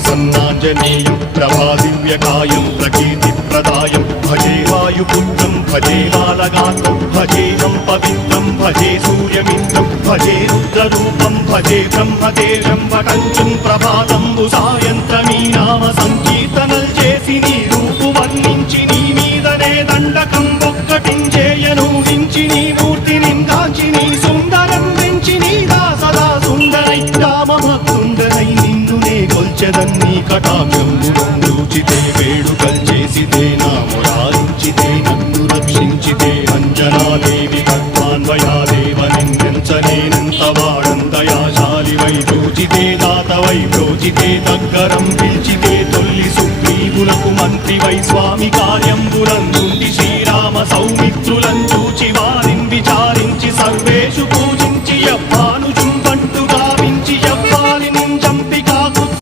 प्रसन्नाञ्जनेयं प्रभादिव्यकायं प्रकीर्तिप्रदायं भजे वायुपुत्रं भजे बालगात्रं भजेऽहं पवित्रं भजे सूर्यमित्रं भजे रुद्ररूपं भजे ब्रह्मतेजं वटञ्चं ప్రభాతంబు సాయంత్రమీ నామ సంకీర్తనల్ చేసి నీ రూపు వర్ణించి నీ మీదనే దండకం ఒక్కటించేయను హించి నీ మూర్తిని కాంచి నీ సుందరం పెంచి నీ దాసదా సుందరై రామభక్తుండరై నిన్నునే కొల్చెదన్ని కటాక్షంబునందూచితే వేడుకల్ చేసితే నా మురారించితే నన్ను రక్షించితే అంజనాదేవి కర్మాన్వయాదేవ నిందించనేనంత వాడందయాశాలి వై చూచితే దాతవై బ్రోచితే దగ్గరం పిలిచితే తొల్లి సుగ్రీవులకు మంత్రివై స్వామి కార్యంబులందుండి శ్రీరామ సౌమిత్రులం చూచి వారి